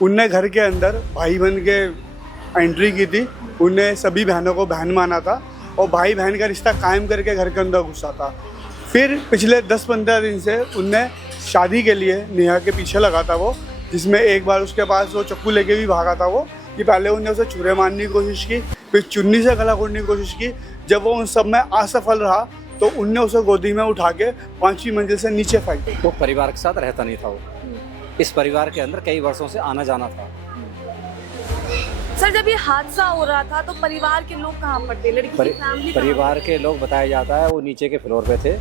उनने घर के अंदर भाई बहन के एंट्री की थी। उनने सभी बहनों को बहन माना था और भाई बहन का रिश्ता कायम करके घर के अंदर घुसा था। फिर पिछले 10-15 दिन से उनने शादी के लिए नेहा के पीछे लगा था वो, जिसमें एक बार उसके पास वो चाकू लेके भी भागा था वो, कि पहले उनने उसे छुरे मारने की कोशिश की, फिर चुन्नी से गला घोटने की कोशिश की। जब वो उन सब में असफल रहा तो उनने उसे गोदी में उठा के 5वीं मंजिल से नीचे फेंक दिया। वो परिवार के साथ रहता नहीं था। वो इस परिवार के अंदर कई वर्षों से आना जाना था। सर, जब ये हादसा हो रहा था तो परिवार के लोग कहाँ पर थे? लड़की की फैमिली परिवार के लोग बताया जाता है वो नीचे के फ्लोर पे थे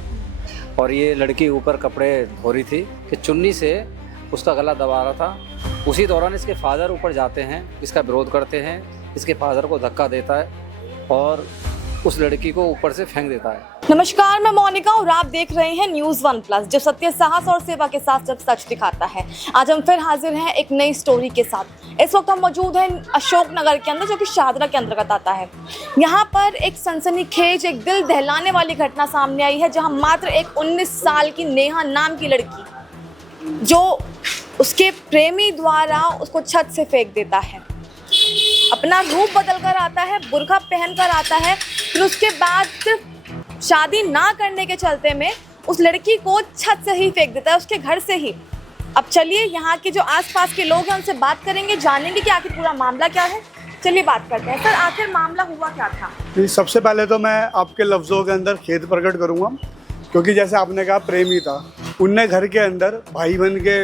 और ये लड़की ऊपर कपड़े धो रही थी कि चुन्नी से उसका गला दबा रहा था। उसी दौरान इसके फादर ऊपर जाते हैं, इसका विरोध करते हैं, इसके फादर को धक्का देता है और उस लड़की को ऊपर से फेंक देता है। नमस्कार, मैं मोनिका और आप देख रहे हैं न्यूज़ 1+, जो सत्य, साहस और सेवा के साथ जब सच दिखाता है। आज हम फिर हाजिर हैं एक नई स्टोरी के साथ। इस वक्त हम मौजूद हैं अशोक नगर के अंदर, जो कि शादरा के अंतर्गत आता है। यहाँ पर एक सनसनीखेज, एक दिल दहलाने वाली घटना सामने आई है, जहाँ मात्र एक 19 साल की नेहा नाम की लड़की, जो उसके प्रेमी द्वारा उसको छत से फेंक देता है, अपना रूप बदल कर आता है, बुर्का पहन कर आता है। फिर उसके बाद सिर्फ शादी ना करने के चलते में उस लड़की को छत से ही फेंक देता है, उसके घर से ही। अब चलिए यहाँ के जो आसपास के लोग हैं उनसे बात करेंगे, जानेंगे कि आखिर पूरा मामला क्या है। चलिए बात करते हैं। सर, आखिर मामला हुआ क्या था? सबसे पहले तो मैं आपके लफ्ज़ों के अंदर खेद प्रकट करूँगा, क्योंकि जैसे आपने कहा प्रेमी था, उनने घर के अंदर भाई बहन के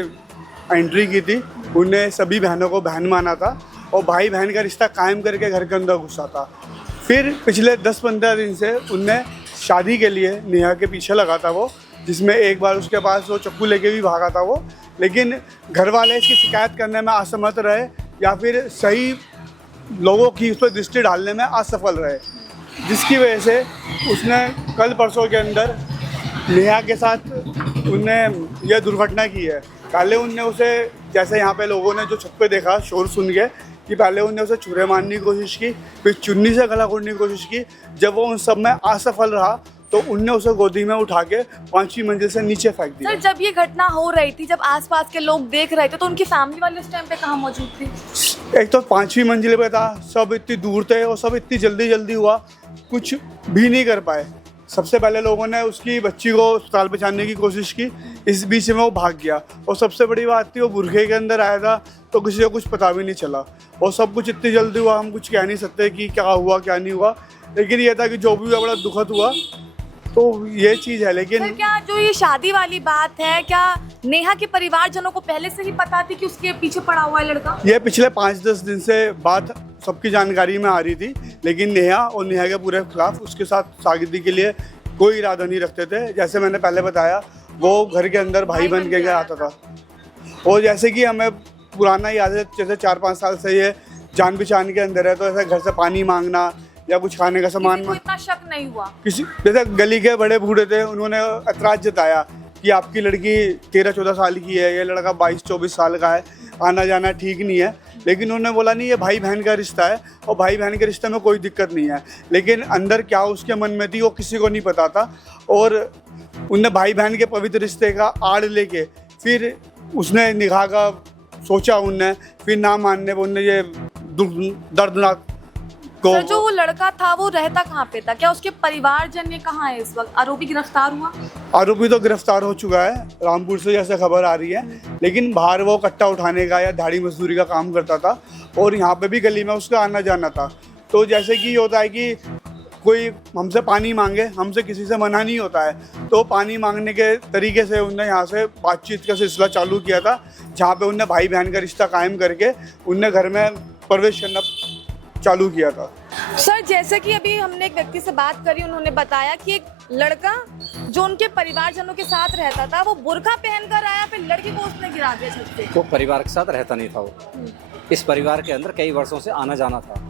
एंट्री की थी। उनने सभी बहनों को बहन माना था और भाई बहन का रिश्ता कायम करके घर के अंदर घुसा था। फिर पिछले 10-15 दिन से उनने शादी के लिए नेहा के पीछे लगा था वो, जिसमें एक बार उसके पास वो चाकू लेके भी भागा था वो, लेकिन घर वाले इसकी शिकायत करने में असमर्थ रहे या फिर सही लोगों की उस पर दृष्टि डालने में असफल रहे, जिसकी वजह से उसने कल परसों के अंदर नेहा के साथ उनने यह दुर्घटना की है। पहले उनने उसे, जैसे यहाँ पे लोगों ने जो छत पे देखा शोर सुन के, कि पहले उनने उसे छुरे मारने की कोशिश की, फिर चुन्नी से गला घोटने की कोशिश की। जब वो उन सब में असफल रहा तो उनने उसे गोदी में उठा के 5वीं मंजिल से नीचे फेंक दिया। सर, जब ये घटना हो रही थी, जब आसपास के लोग देख रहे थे, तो उनकी फैमिली वाले उस टाइम पे कहाँ मौजूद थे? एक तो 5वीं मंजिल पे था, सब इतनी दूर थे और सब इतनी जल्दी हुआ, कुछ भी नहीं कर पाए। सबसे पहले लोगों ने उसकी बच्ची को अस्पताल पहुंचाने की कोशिश की, इस बीच में वो भाग गया। और सबसे बड़ी बात थी, वो बुरखे के अंदर आया था तो किसी को कुछ पता भी नहीं चला और सब कुछ इतनी जल्दी हुआ, हम कुछ कह नहीं सकते कि क्या हुआ क्या नहीं हुआ। लेकिन ये था कि जो भी हुआ बड़ा दुखद हुआ, तो ये चीज़ है। लेकिन सर, क्या जो ये शादी वाली बात है, क्या नेहा के परिवारजनों को पहले से ही पता थी कि उसके पीछे पड़ा हुआ है लड़का? ये पिछले 5-10 दिन से बात सबकी जानकारी में आ रही थी, लेकिन नेहा और नेहा के पूरे खिलाफ उसके साथ सागिदी के लिए कोई इरादा नहीं रखते थे। जैसे मैंने पहले बताया, वो घर के अंदर भाई बन के आता था और जैसे कि हमें पुराना याद है, जैसे 4-5 साल से ये जान पहचान के अंदर है, तो ऐसे घर से पानी मांगना या कुछ खाने का सामान, किसी को इतना शक नहीं हुआ। किसी जैसे गली के बड़े बूढ़े थे, उन्होंने ऐतराज जताया कि आपकी लड़की 13-14 साल की है, ये लड़का 22-24 साल का है, आना जाना ठीक नहीं है। लेकिन उन्होंने बोला नहीं, ये भाई बहन का रिश्ता है और भाई बहन के रिश्ते में कोई दिक्कत नहीं है। लेकिन अंदर क्या उसके मन में थी वो किसी को नहीं पता था और उनने भाई बहन के पवित्र रिश्ते का आड़ लेके फिर उसने निकाह का सोचा, उनने फिर ना मानने पर उनने ये दर्दनाक को। सर, जो वो लड़का था वो रहता कहाँ पे था? क्या उसके परिवारजन ये कहाँ है इस वक्त? आरोपी गिरफ्तार हुआ? आरोपी तो गिरफ्तार हो चुका है, रामपुर से जैसे खबर आ रही है, लेकिन बाहर वो कट्टा उठाने का या दाढ़ी मजदूरी का काम करता था और यहाँ पे भी गली में उसका आना जाना था। तो जैसे कि होता है कि कोई हमसे पानी मांगे, हमसे किसी से मना नहीं होता है, तो पानी मांगने के तरीके से उनने यहाँ से बातचीत का सिलसिला चालू किया था, जहाँ पे उनने भाई बहन का रिश्ता कायम करके उनने घर में प्रवेश करना चालू किया था। सर, जैसे कि अभी हमने एक व्यक्ति से बात करी, उन्होंने बताया कि एक लड़का जो उनके परिवारजनों के साथ रहता था, वो बुर्का पहन कर आया, फिर लड़की को उसने गिरा दिया छत से। वो परिवार के साथ रहता नहीं था। वो इस परिवार के अंदर कई वर्षों से आना जाना था।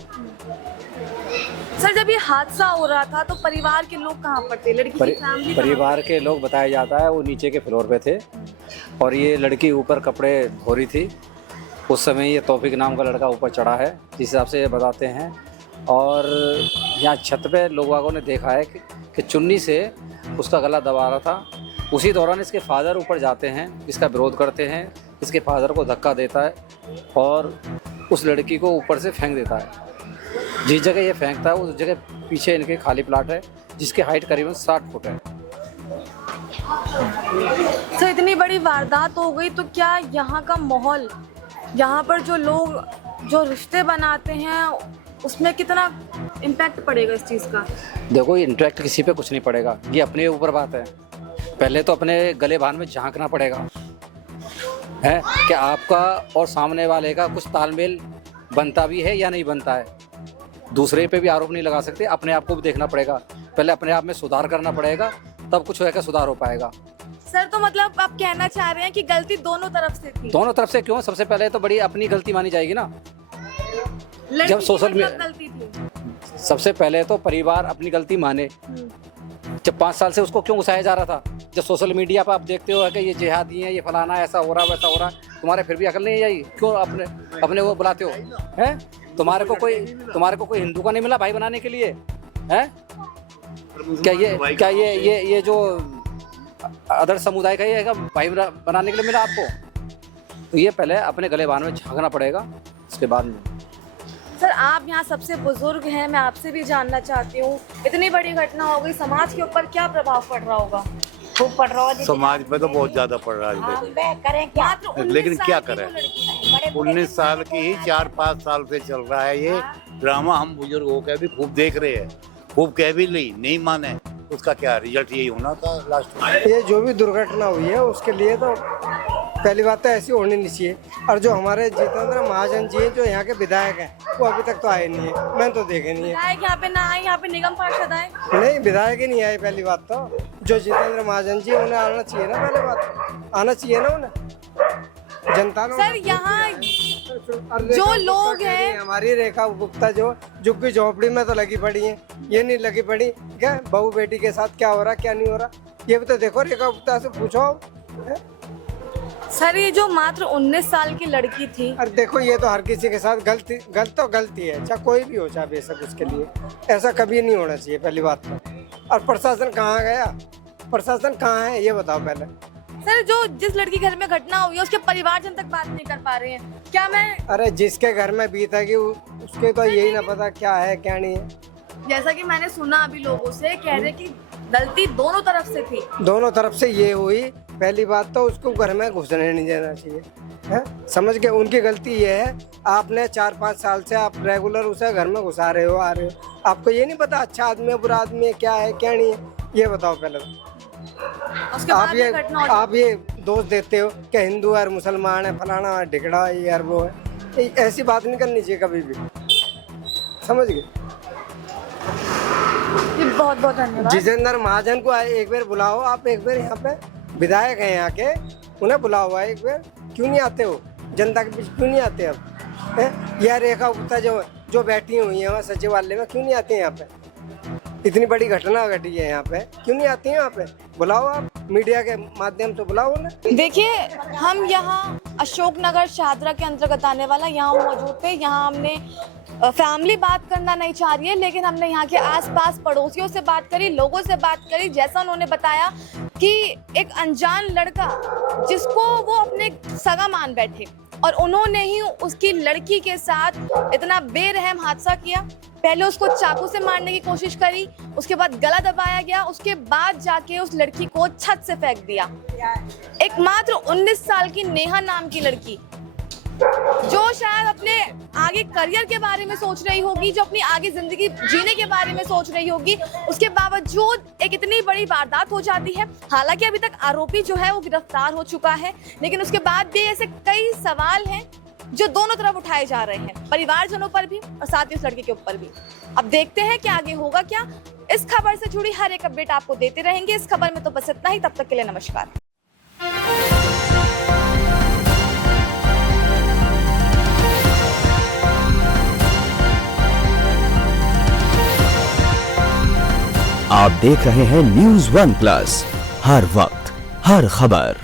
सर, जब ये हादसा हो रहा था तो परिवार के लोग कहाँ पर थे? लड़की की फैमिली? परिवार के लोग बताया जाता है वो नीचे के फ्लोर पे थे और ये लड़की ऊपर कपड़े धो रही थी। उस समय ये तौफीक नाम का लड़का ऊपर चढ़ा है, जिस हिसाब से ये बताते हैं। और यहाँ छत पे लोगों ने देखा है कि चुन्नी से उसका गला दबा रहा था। उसी दौरान इसके फादर ऊपर जाते हैं, इसका विरोध करते हैं, इसके फादर को धक्का देता है और उस लड़की को ऊपर से फेंक देता है। जिस जगह ये फेंकता है उस जगह पीछे इनके खाली प्लाट है जिसकी हाइट करीबन 60 फुट है। सर इतनी बड़ी वारदात हो गई तो क्या यहाँ का माहौल, यहाँ पर जो लोग जो रिश्ते बनाते हैं उसमें कितना इम्पैक्ट पड़ेगा इस चीज़ का? देखो ये इंटरेक्ट किसी पे कुछ नहीं पड़ेगा, ये अपने ऊपर बात है। पहले तो अपने गले भान में झांकना पड़ेगा है कि आपका और सामने वाले का कुछ तालमेल बनता भी है या नहीं बनता है। दूसरे पे भी आरोप नहीं लगा सकते, अपने आप को भी देखना पड़ेगा। पहले अपने आप में सुधार करना पड़ेगा, तब कुछ होगा सुधार हो पाएगा। सर तो मतलब आप कहना चाह रहे हैं कि गलती दोनों तरफ से थी? दोनों तरफ से क्यों? सबसे पहले तो बड़ी अपनी गलती मानी जाएगी ना। लड़की जब की सोशल मतलब गलती थी? सबसे पहले तो परिवार अपनी गलती माने। जब 5 साल से उसको क्यों घुसाया जा रहा था? जब सोशल मीडिया पर आप देखते हो कि ये जिहादी हैं, ये फलाना ऐसा हो रहा वैसा हो रहा, तुम्हारे फिर भी अकल नहीं आई? क्यों अपने वो बुलाते हो हैं? तुम्हारे को कोई हिंदू का नहीं मिला भाई बनाने के लिए हैं? क्या ये जो अदर समुदाय का ये भाई बनाने के लिए मिला आपको? तो ये पहले अपने गले बान में झांकना पड़ेगा, इसके बाद में। सर आप यहाँ सबसे बुजुर्ग हैं, मैं आपसे भी जानना चाहती हूँ, इतनी बड़ी घटना हो गई, समाज के ऊपर क्या प्रभाव पड़ रहा होगा? खूब पड़ रहा है समाज में तो बहुत ज्यादा पड़ रहा है, करें क्या? मात्र 19 लेकिन क्या साल की करें? वो लड़की है। 19 साल की ही 4-5 साल से चल रहा है ये ड्रामा। हम बुजुर्ग होकर भी खूब देख रहे हैं, खूब कह भी ली, नहीं माने, उसका क्या रिजल्ट यही होना था लास्ट में। ये जो भी दुर्घटना हुई है उसके लिए तो पहली बात तो ऐसी होनी नहीं चाहिए। और जो हमारे जितेंद्र महाजन जी हैं जो यहाँ के विधायक हैं वो अभी तक तो आए नहीं है, मैंने तो देखे नहीं है। विधायक यहाँ पे ना आए, यहाँ पे निगम पार्षद आए? नहीं, विधायक ही नहीं आए। पहली बात तो जो जितेंद्र महाजन जी उन्हें आना चाहिए ना, पहले बात आना चाहिए ना उन्हें। जनता ने सर यहाँ जो लोग हैं, हमारी रेखा गुप्ता जो झुग्गी झोपड़ी में तो लगी पड़ी है, ये नहीं लगी पड़ी क्या बहू बेटी के साथ क्या हो रहा क्या नहीं हो रहा, ये भी तो देखो। रेखा गुप्ता से पूछो है? सर ये जो मात्र 19 साल की लड़की थी, अरे देखो ये तो हर किसी के साथ गलती है, चाहे कोई भी हो, चाहे बेशक उसके लिए ऐसा कभी नहीं होना चाहिए पहली बात तो। और प्रशासन कहाँ गया? प्रशासन कहाँ है ये बताओ पहले। सर जो जिस लड़की घर में घटना हुई है उसके परिवारजन तक बात नहीं कर पा रहे हैं, क्या मैं? अरे जिसके घर में बीतेगी उसके तो यही ना पता क्या है क्या नहीं है। जैसा कि मैंने सुना अभी लोगों से कह रहे कि गलती दोनों तरफ से थी। दोनों तरफ से ये हुई। पहली बात तो उसको घर में घुसने नहीं देना चाहिए है? समझ के उनकी गलती ये है, आपने 4-5 साल से आप रेगुलर उसे घर में घुसा रहे हो, आ रहे हो, आपको ये नहीं पता अच्छा आदमी है बुरा आदमी है, क्या है क्या नहीं है, ये बताओ पहले। उसके बाद ये घटना हो आप ये दोष देते हो कि हिंदू और मुसलमान है, फलाना है, ढिकड़ा है, ये और वो है, ऐसी बात नहीं करनी चाहिए कभी भी, समझ गए। बहुत बहुत धन्यवाद। जितेंद्र महाजन को एक बार बुलाओ, आप एक बार यहाँ पे विधायक हैं यहाँ के, उन्हें बुलाओ हुआ एक बार। क्यों नहीं आते हो जनता के बीच, क्यों नहीं आते अब है? यह रेखा गुप्ता जो बैठी हुई है वहाँ सचिवालय में, क्यों नहीं आते हैं यहाँ पे? इतनी बड़ी घटना घटी है यहाँ पे, क्यों नहीं आती हैं यहाँ पे? बुलाओ, आप मीडिया के माध्यम से बुलाओ उन्हें। देखिए हम यहाँ अशोकनगर शाहदरा के अंतर्गत आने वाला यहाँ मौजूद थे। यहाँ हमने फैमिली बात करना नहीं चाह रही है, लेकिन हमने यहाँ के आसपास पड़ोसियों से बात करी, लोगों से बात करी। जैसा उन्होंने बताया कि एक अनजान लड़का जिसको वो अपने सगा मान बैठे और उन्होंने ही उसकी लड़की के साथ इतना बेरहम हादसा किया। पहले उसको चाकू से मारने की कोशिश करी, उसके बाद गला दबाया गया, उसके बाद जाके उस लड़की को छत से फेंक दिया। एक मात्र 19 साल की नेहा नाम की लड़की जो शायद अपने आगे करियर के बारे में सोच रही होगी, जो अपनी आगे जिंदगी जीने के बारे में सोच रही होगी, उसके बावजूद एक इतनी बड़ी वारदात हो जाती है। हालांकि अभी तक आरोपी जो है वो गिरफ्तार हो चुका है, लेकिन उसके बाद भी ऐसे कई सवाल हैं जो दोनों तरफ उठाए जा रहे हैं, परिवारजनों पर भी और साथ ही उस लड़के के ऊपर भी। अब देखते हैं कि आगे होगा क्या। इस खबर से जुड़ी हर एक अपडेट आपको देते रहेंगे। इस खबर में तो बस इतना ही, तब तक के लिए नमस्कार। आप देख रहे हैं News One Plus, हर वक्त हर खबर।